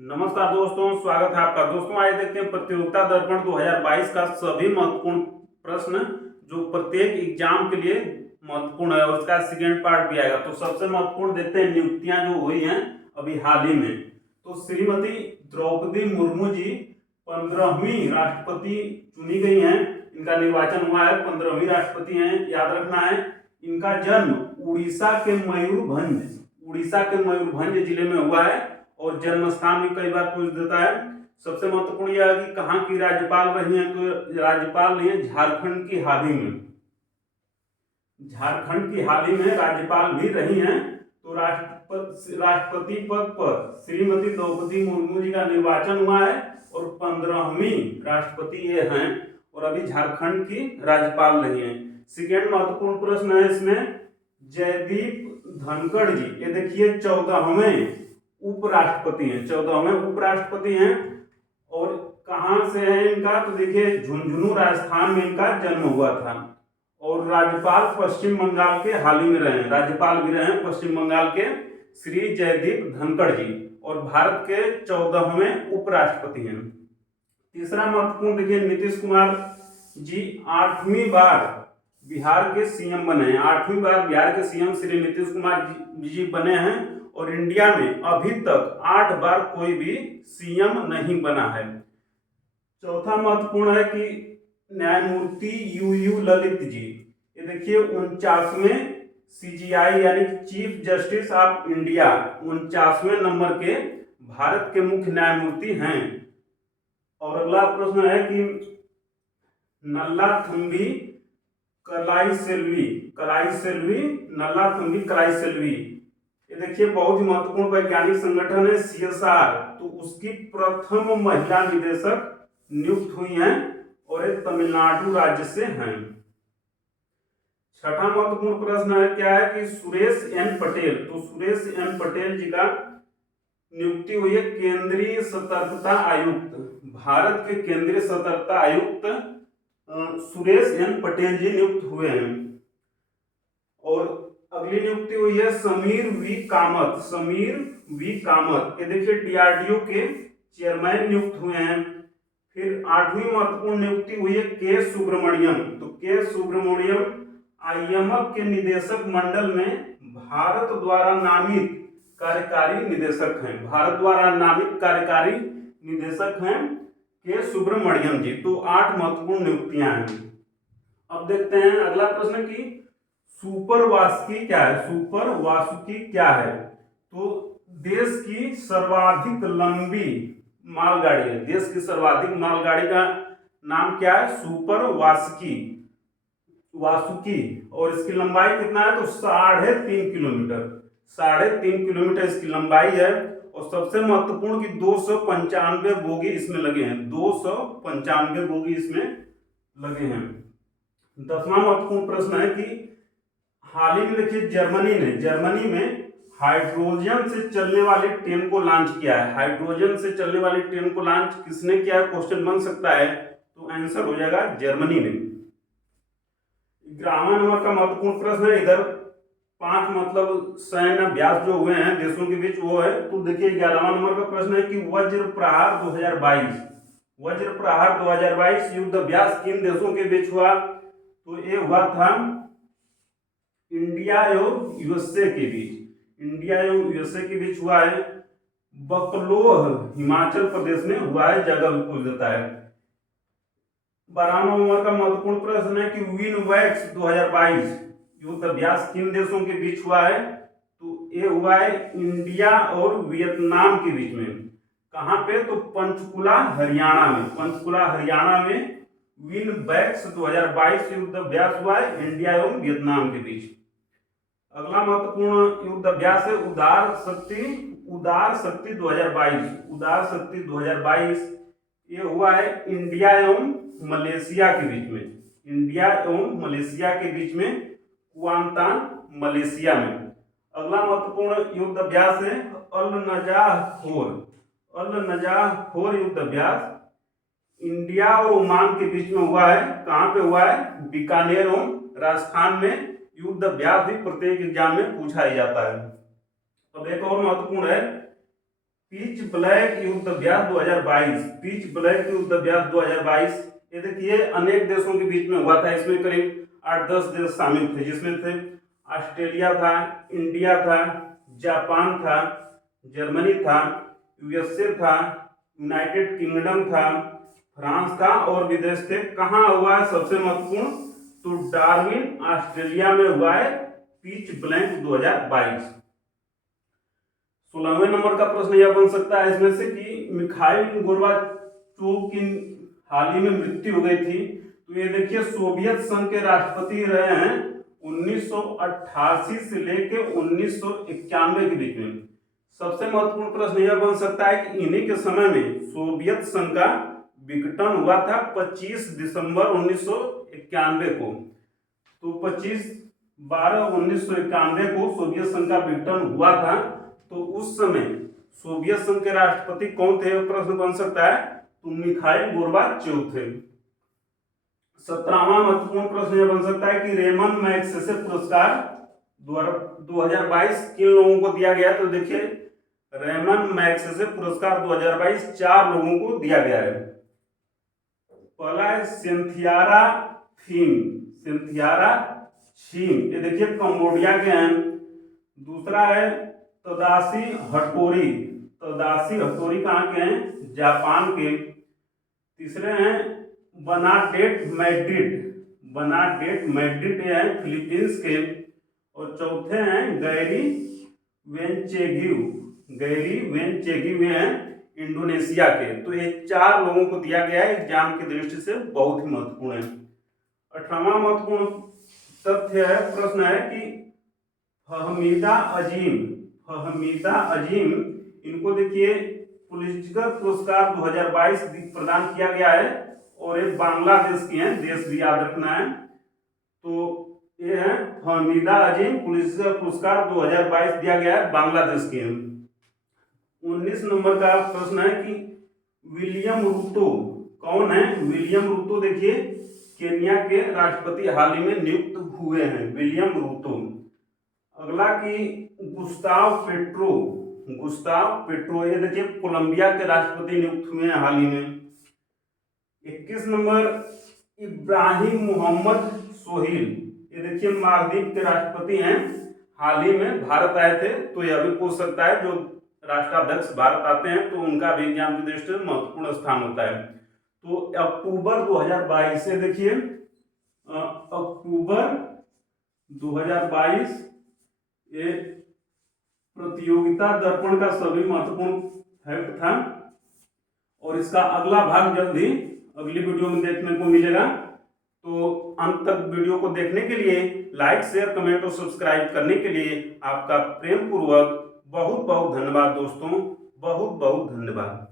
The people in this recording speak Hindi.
नमस्कार दोस्तों, स्वागत है आपका। दोस्तों आइए देखते हैं प्रतियोगिता दर्पण 2022 का सभी महत्वपूर्ण प्रश्न जो प्रत्येक एग्जाम के लिए महत्वपूर्ण है और उसका सेकेंड पार्ट भी आएगा। तो सबसे महत्वपूर्ण देखते हैं नियुक्तियां जो हुई हैं अभी हाल ही में। तो श्रीमती द्रौपदी मुर्मू जी 15वीं राष्ट्रपति चुनी गई हैं। इनका निर्वाचन हुआ है, 15वीं राष्ट्रपति हैं, याद रखना है। इनका जन्म उड़ीसा के मयूरभंज जिले में हुआ है और जन्म स्थान भी कई बार पूछ देता है। सबसे महत्वपूर्ण यह है कि कहाँ की राज्यपाल रही हैं, तो राज्यपाल रही है झारखंड की हाल ही में राज्यपाल भी रही हैं। तो राष्ट्रपति पद पर श्रीमती द्रौपदी मुर्मू जी का निर्वाचन हुआ है और 15वीं राष्ट्रपति ये हैं और अभी झारखंड की राज्यपाल रही हैं। सेकेंड महत्वपूर्ण प्रश्न है इसमें, जयदीप धनखड़ जी, ये देखिए 14वें उपराष्ट्रपति हैं और कहां से है इनका, तो देखिए झुंझुनू राजस्थान में इनका जन्म हुआ था और राज्यपाल पश्चिम बंगाल के हाल ही में रहे हैं, राज्यपाल भी रहे हैं पश्चिम बंगाल के श्री जयदीप धनखड़ जी और भारत के 14वें उपराष्ट्रपति हैं। तीसरा महत्वपूर्ण देखिए, नीतीश कुमार जी 8वीं बार बिहार के सीएम बने हैं। 8वीं बार बिहार के सीएम श्री नीतीश कुमार जी बने हैं और इंडिया में अभी तक 8 बार कोई भी सीएम नहीं बना है। चौथा महत्वपूर्ण है कि न्यायमूर्ति यू ललित जी, ये देखिए 49वें सीजीआई यानी चीफ जस्टिस ऑफ इंडिया 49वें नंबर के भारत के मुख्य न्यायमूर्ति हैं। और अगला प्रश्न है कि नल्लाथम्बी कलाईसेल्वी, ये देखिए बहुत ही महत्वपूर्ण वैज्ञानिक संगठन है सीएसआर, तो उसकी प्रथम महिला निदेशक नियुक्त हुई हैं और ये तमिलनाडु राज्य से हैं। छठा महत्वपूर्ण प्रश्न है क्या है कि सुरेश एन पटेल, तो सुरेश एन पटेल जी का नियुक्ति हुई है केंद्रीय सतर्कता आयुक्त, भारत के केंद्रीय सतर्कता आयुक्त सुरेश एन पटेल जी नियुक्त हुए हैं। और अगली नियुक्ति हुई है समीर वी कामत, ये देखिए डीआरडीओ के चेयरमैन नियुक्त हुए हैं। फिर 8वीं महत्वपूर्ण नियुक्ति हुई है के सुब्रमण्यम, तो के सुब्रमण्यम आईएमएफ के निदेशक मंडल में भारत द्वारा नामित कार्यकारी निदेशक हैं के सुब्रमण्यम जी। तो 8 महत्वपूर्ण नियुक्तियां हैं। अब देखते हैं अगला प्रश्न की सुपर वासुकी क्या है। तो देश की सर्वाधिक लंबी मालगाड़ी है, देश की सर्वाधिक मालगाड़ी का नाम क्या है, सुपर वासुकी और इसकी लंबाई कितना है, तो 3.5 किलोमीटर इसकी लंबाई है। और सबसे महत्वपूर्ण कि 295 बोगी इसमें लगे हैं, 295 बोगी इसमें लगे हैं। 10वां महत्वपूर्ण प्रश्न है कि हाल ही में देखिए जर्मनी में हाइड्रोजन से चलने वाली ट्रेन को लॉन्च किया है। हाइड्रोजन से चलने वाली ट्रेन को लॉन्च किसने किया है, क्वेश्चन बन सकता है, तो आंसर हो जाएगा जर्मनी ने। 11वां नंबर का महत्वपूर्ण प्रश्न है, इधर 5 मतलब सैन्य अभ्यास जो हुए हैं देशों के बीच वो है। तो देखिए 11वां नंबर का प्रश्न है कि वज्र प्रहार 2022 युद्ध अभ्यास किन देशों के बीच हुआ, तो ये हुआ था इंडिया एवं यूएसए के बीच हुआ है। बकलोह हिमाचल प्रदेश में हुआ है, जगह भी पूछ देता है। 12वां नंबर का महत्वपूर्ण प्रश्न है कि विनवैक्स 2022 युद्ध अभ्यास किन देशों के बीच हुआ है, तो ये हुआ है इंडिया और वियतनाम के बीच में। कहां पे, तो पंचकुला हरियाणा में विनवैक्स 2022 युद्ध अभ्यास हुआ है इंडिया एवं वियतनाम के बीच। अगला महत्वपूर्ण युद्ध अभ्यास है उदार शक्ति 2022, ये हुआ है इंडिया एवं मलेशिया के बीच में कुआंतान मलेशिया में। अगला महत्वपूर्ण युद्ध अभ्यास है अल नजाह युद्ध अभ्यास इंडिया और ओमान के बीच में हुआ है। कहां पे हुआ है, बीकानेर एवं राजस्थान में। युद्ध अभ्यास भी प्रत्येक एग्जाम में पूछा ही जाता है। अब एक और महत्वपूर्ण है पिच ब्लैक युद्ध अभ्यास 2022, पिच ब्लैक युद्ध अभ्यास 2022, ये देखिए अनेक देशों के बीच में हुआ था। इसमें करीब 8-10 देश शामिल थे, जिसमें थे ऑस्ट्रेलिया था, इंडिया था, जापान था, जर्मनी था, यूएसए था, यूनाइटेड किंगडम था, फ्रांस था और विदेश थे। कहाँ हुआ है सबसे महत्वपूर्ण, तो डार्विन ऑस्ट्रेलिया में हुआ है पिच ब्लैक 2022। 16वें नंबर का प्रश्न यह बन सकता है इसमें से कि मिखाइल गोर्बाचोव की हाल ही में मृत्यु हो गई थी। तो ये देखिए सोवियत संघ के राष्ट्रपति रहे हैं 1988 से लेके 1991 के बीच में। सबसे महत्वपूर्ण प्रश्न यह बन सकता है कि इन्हीं के समय में सोवियत संघ का विघटन हुआ था 25 दिसंबर 1991 को। तो 25/12/1991 को सोवियत संघ का विघटन हुआ था। तो उस समय सोवियत संघ के राष्ट्रपति कौन थे, प्रश्न बन सकता है, तो मिखाइल गोर्बाचोव थे। 17वां महत्वपूर्ण प्रश्न यह बन सकता है कि रेमन मैग्सेसे पुरस्कार 2022 किन लोगों को दिया गया। तो देखिए रेमन मैग्सेसे पुरस्कार 2022 4 लोगों को दिया गया है। पहला है सिंथियारा थीम, सिंथियारा छीम, ये देखिए कंबोडिया के हैं। दूसरा है तदाशी हटोरी, तदाशी हटोरी कहाँ के हैं, जापान के। तीसरे हैं बनाडेट मैड्रिड, बनाडेट मैड्रिड ये हैं फिलीपींस के। और चौथे हैं गैरी वेंचेगिव, गैरी वेंचेगिव हैं इंडोनेशिया के। तो ये 4 लोगों को दिया गया है, एग्जाम की दृष्टि से बहुत ही महत्वपूर्ण है। 18वां महत्वपूर्ण तथ्य है, प्रश्न है कि फहमीदा अजीम, फहमीदा अजीम, इनको देखिए पुलित्जर पुरस्कार 2022 प्रदान किया गया है और ये बांग्लादेश की हैं, देश भी याद रखना है। तो ये है फहमीदा अजीम, पुलित्जर पुरस्कार 2022 दिया गया है, बांग्लादेश के हैं। 19 नंबर का प्रश्न है कि विलियम रूतो कौन है। विलियम रूतो देखिए केन्या के राष्ट्रपति हाल ही में नियुक्त हुए हैं, विलियम रूतो। अगला कि गुस्ताव पेट्रो, गुस्ताव पेट्रो, ये देखिए कोलंबिया के राष्ट्रपति नियुक्त हुए हैं हाल ही में। 21 नंबर इब्राहिम मोहम्मद सोहिल, ये देखिए मालदीव के राष्ट्रपति हैं, हाल ही में भारत आए थे। तो यह भी पूछ सकता है, जो राष्ट्राध्यक्ष भारत आते हैं तो उनका भी एग्जाम की दृष्टि से महत्वपूर्ण स्थान होता है। तो अक्टूबर 2022 से देखिए अक्टूबर 2022 ये प्रतियोगिता दर्पण का सभी महत्वपूर्ण फैक्ट था। और इसका अगला भाग जल्द ही अगली वीडियो में देखने को मिलेगा। तो अंत तक वीडियो को देखने के लिए लाइक, शेयर, कमेंट और सब्सक्राइब करने के लिए आपका प्रेम पूर्वक बहुत बहुत धन्यवाद दोस्तों, बहुत बहुत धन्यवाद।